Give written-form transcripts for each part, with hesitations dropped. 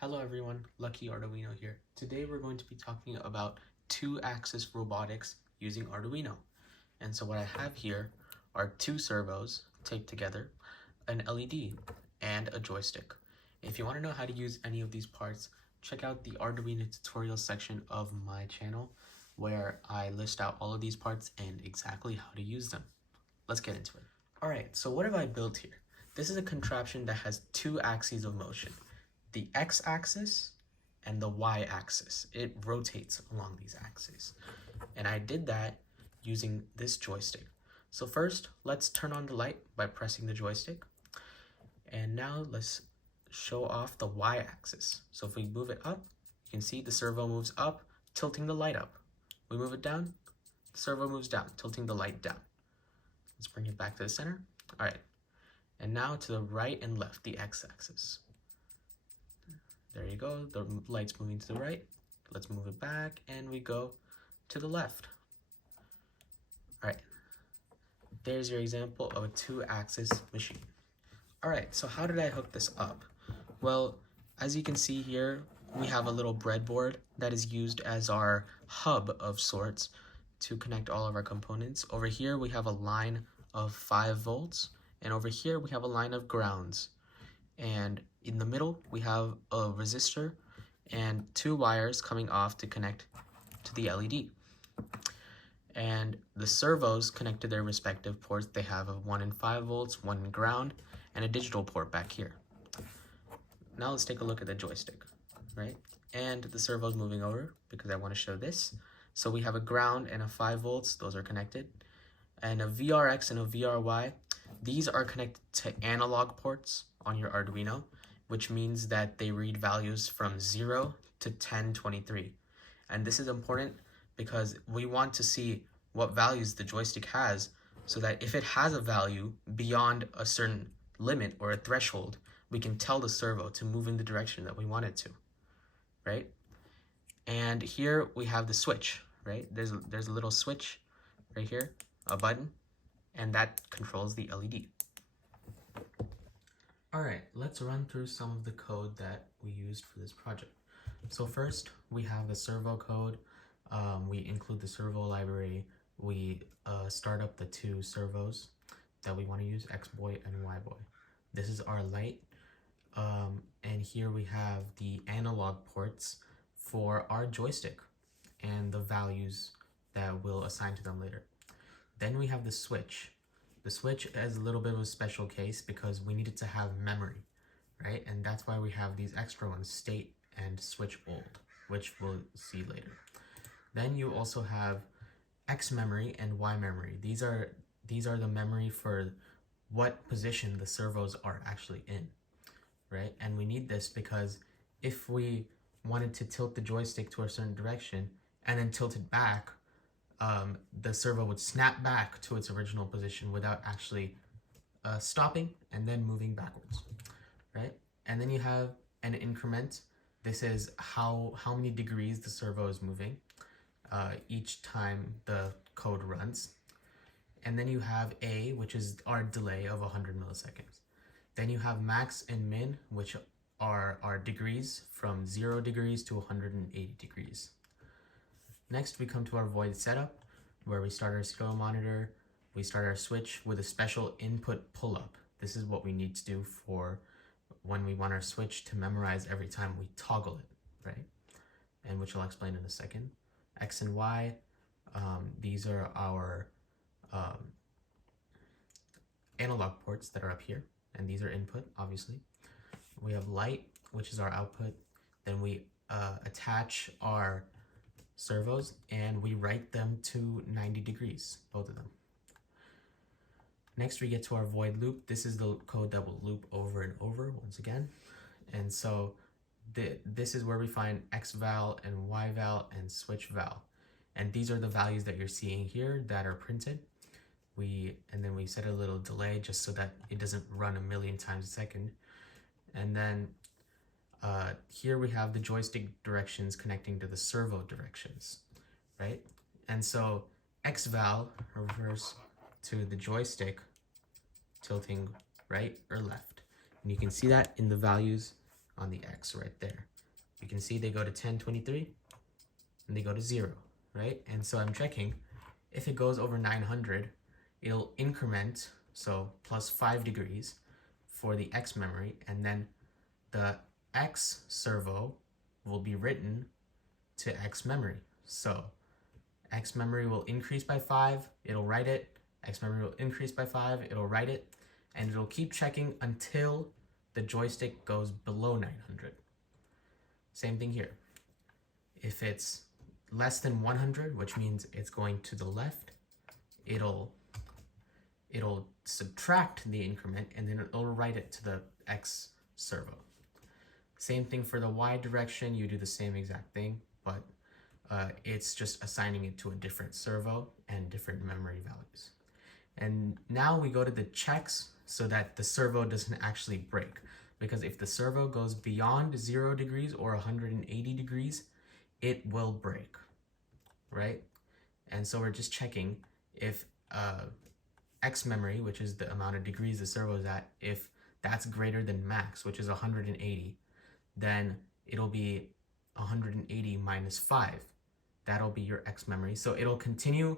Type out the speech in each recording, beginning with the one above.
Hello everyone, Lucky Arduino here. Today we're going to be talking about two-axis robotics using Arduino. And so what I have here are two servos taped together, an LED, and a joystick. If you want to know how to use any of these parts, check out the Arduino tutorial section of my channel where I list out all of these parts and exactly how to use them. Let's get into it. Alright, so what have I built here? This is a contraption that has two axes of motion. The x-axis and the y-axis. It rotates along these axes. And I did that using this joystick. So first, let's turn on the light by pressing the joystick. And now let's show off the y-axis. So if we move it up, you can see the servo moves up, tilting the light up. We move it down, the servo moves down, tilting the light down. Let's bring it back to the center. All right. And now to the right and left, the x-axis. There you go, the light's moving to the right. Let's move it back and we go to the left. All right, there's your example of a two-axis machine. All right, so how did I hook this up? Well, as you can see here, we have a little breadboard that is used as our hub of sorts to connect all of our components. Over here, we have a line of 5 volts, and over here, we have a line of grounds. And in the middle, we have a resistor and 2 wires coming off to connect to the LED. And the servos connect to their respective ports. They have a 1 and 5 volts, 1 in ground, and a digital port back here. Now let's take a look at the joystick, right? And the servo's moving over because I want to show this. So we have a ground and a 5 volts, those are connected. And a VRX and a VRY, these are connected to analog ports on your Arduino, which means that they read values from 0 to 1023. And this is important because we want to see what values the joystick has so that if it has a value beyond a certain limit or a threshold, we can tell the servo to move in the direction that we want it to, right? And here we have the switch, right? There's a little switch right here, a button, and that controls the LED. All right, let's run through some of the code that we used for this project. So first, we have the servo code. We include the servo library. We start up the 2 servos that we want to use, X-boy and Y-boy. This is our light. And here we have the analog ports for our joystick and the values that we'll assign to them later. Then we have the switch. The switch is a little bit of a special case because we needed to have memory, right? And that's why we have these extra ones, state and switch old, which we'll see later. Then you also have X memory and Y memory. These are the memory for what position the servos are actually in, right? And we need this because if we wanted to tilt the joystick to a certain direction and then tilt it back, the servo would snap back to its original position without actually stopping and then moving backwards, right? And then you have an increment. This is how many degrees the servo is moving each time the code runs. And then you have A, which is our delay of 100 milliseconds. Then you have max and min, which are our degrees from 0 degrees to 180 degrees. Next, we come to our void setup, where we start our serial monitor, we start our switch with a special input pull-up. This is what we need to do for when we want our switch to memorize every time we toggle it, right? And which I'll explain in a second. X and Y, these are our analog ports that are up here, and these are input, obviously. We have light, which is our output. Then we attach our servos and we write them to 90 degrees, both of them. Next we get to our void loop. This is the code that will loop over and over once again. And so this is where we find X val and Y val and switch val. And these are the values that you're seeing here that are printed. And then we set a little delay just so that it doesn't run a million times a second. And then here we have the joystick directions connecting to the servo directions, right? And so X val refers to the joystick tilting right or left. And you can see that in the values on the X right there. You can see they go to 10, 23, and they go to 0, right? And so I'm checking if it goes over 900, it'll increment, so plus 5 degrees for the X memory, and then the X servo will be written to X memory. So X memory will increase by 5, it'll write it. X memory will increase by 5, it'll write it, and it'll keep checking until the joystick goes below 900. Same thing here. If it's less than 100, which means it's going to the left, it'll subtract the increment, and then it'll write it to the X servo. Same thing for the Y direction, you do the same exact thing, but it's just assigning it to a different servo and different memory values. And now we go to the checks so that the servo doesn't actually break. Because if the servo goes beyond 0 degrees or 180 degrees, it will break, right? And so we're just checking if X memory, which is the amount of degrees the servo is at, if that's greater than max, which is 180, then it'll be 180 minus 5. That'll be your X memory. So it'll continue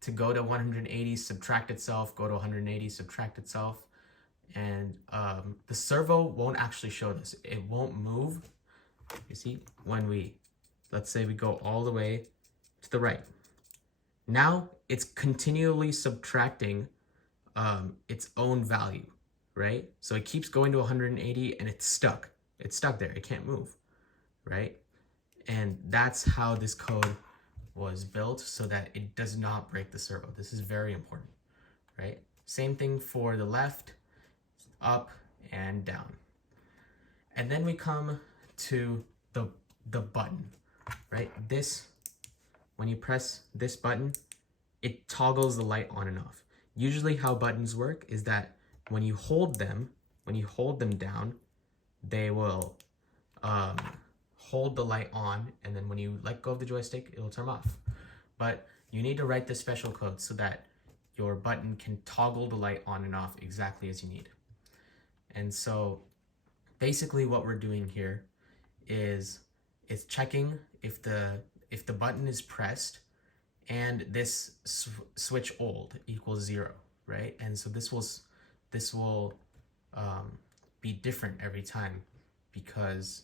to go to 180, subtract itself, go to 180, subtract itself. And the servo won't actually show this. It won't move. You see, when let's say we go all the way to the right. Now it's continually subtracting its own value, right? So it keeps going to 180 and it's stuck. It's stuck there. It can't move, right? And that's how this code was built, so that it does not break the servo. This is very important, right? Same thing for the left, up and down. And then we come to the button, right? This, when you press this button, it toggles the light on and off. Usually how buttons work is that when you hold them down, they will hold the light on, and then when you let go of the joystick, it'll turn off. But you need to write this special code so that your button can toggle the light on and off exactly as you need. And so basically what we're doing here is it's checking if the button is pressed and this switch old equals 0, right? And so this will be different every time, because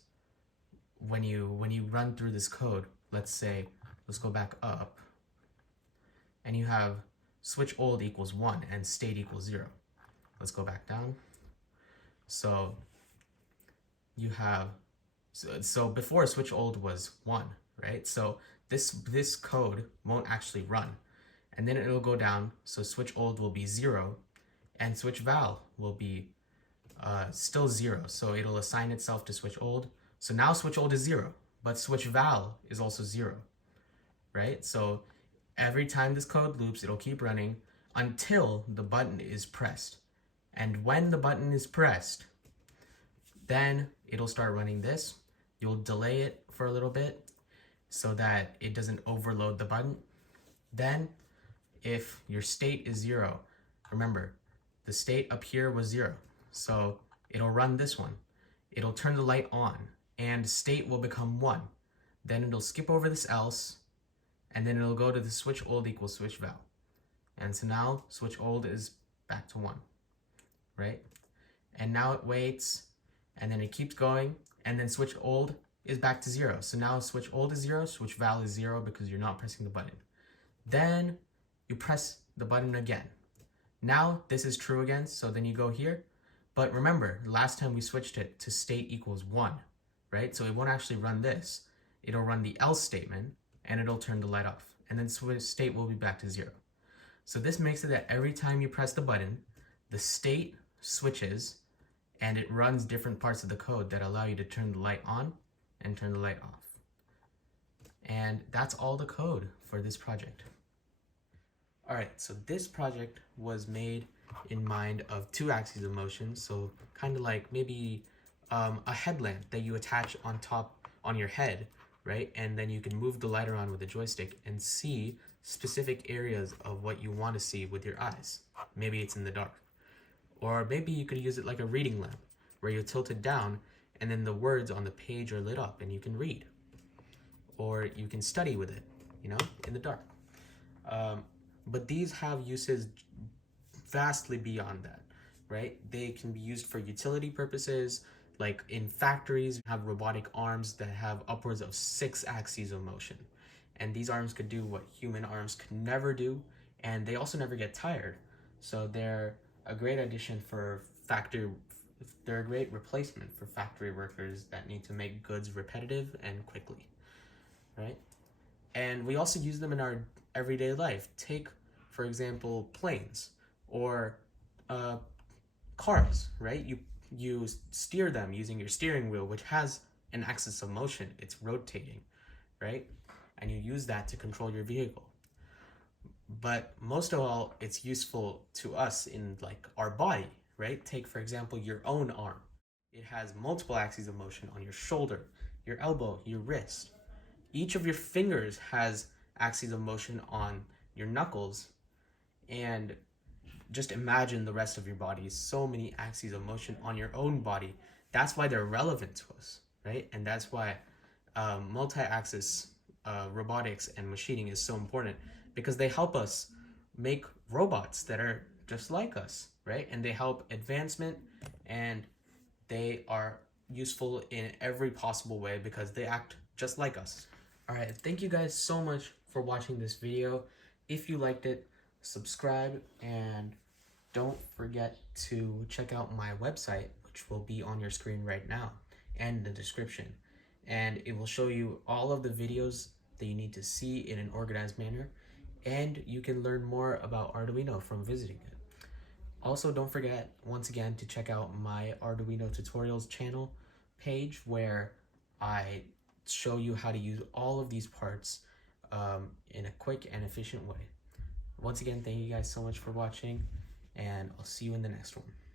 when you run through this code, let's go back up, and you have switch old equals 1 and state equals 0. Let's go back down. So you have, so before switch old was 1, right? So this code won't actually run, and then it'll go down. So switch old will be 0, and switch val will be still 0. So it'll assign itself to switch old. So now switch old is 0, but switch val is also 0, right? So every time this code loops, it'll keep running until the button is pressed. And when the button is pressed, then it'll start running this. You'll delay it for a little bit so that it doesn't overload the button. Then if your state is 0, remember the state up here was 0. So it'll run this one. It'll turn the light on and state will become 1. Then it'll skip over this else, and then it'll go to the switch old equals switch val. And so now switch old is back to 1, right? And now it waits, and then it keeps going, and then switch old is back to 0. So now switch old is 0, switch val is 0 because you're not pressing the button. Then you press the button again. Now this is true again, so then you go here. But remember, last time we switched it to state equals 1, right? So it won't actually run this. It'll run the else statement, and it'll turn the light off. And then state will be back to 0. So this makes it that every time you press the button, the state switches, and it runs different parts of the code that allow you to turn the light on and turn the light off. And that's all the code for this project. All right, so this project was made in mind of 2 axes of motion, so kind of like maybe a headlamp that you attach on your head, right? And then you can move the light around with the joystick and see specific areas of what you want to see with your eyes. Maybe it's in the dark. Or maybe you could use it like a reading lamp, where you tilt it down and then the words on the page are lit up and you can read, or you can study with it, you know, in the dark. But these have uses vastly beyond that, right? They can be used for utility purposes, like in factories, have robotic arms that have upwards of 6 axes of motion. And these arms could do what human arms could never do, and they also never get tired. So they're a great addition for they're a great replacement for factory workers that need to make goods repetitive and quickly, right? And we also use them in our everyday life. Take, for example, planes or cars, right? You steer them using your steering wheel, which has an axis of motion. It's rotating, right? And you use that to control your vehicle. But most of all, it's useful to us in like our body, right? Take, for example, your own arm. It has multiple axes of motion on your shoulder, your elbow, your wrist. Each of your fingers has axes of motion on your knuckles, and just imagine the rest of your body. So many axes of motion on your own body. That's why they're relevant to us, right? And that's why multi-axis robotics and machining is so important, because they help us make robots that are just like us, right? And they help advancement, and they are useful in every possible way because they act just like us. All right, thank you guys so much for watching this video. If you liked it, subscribe, and don't forget to check out my website, which will be on your screen right now and in the description. And it will show you all of the videos that you need to see in an organized manner, and you can learn more about Arduino from visiting it. Also, don't forget, once again, to check out my Arduino tutorials channel page, where I show you how to use all of these parts in a quick and efficient way. Once again, thank you guys so much for watching, and I'll see you in the next one.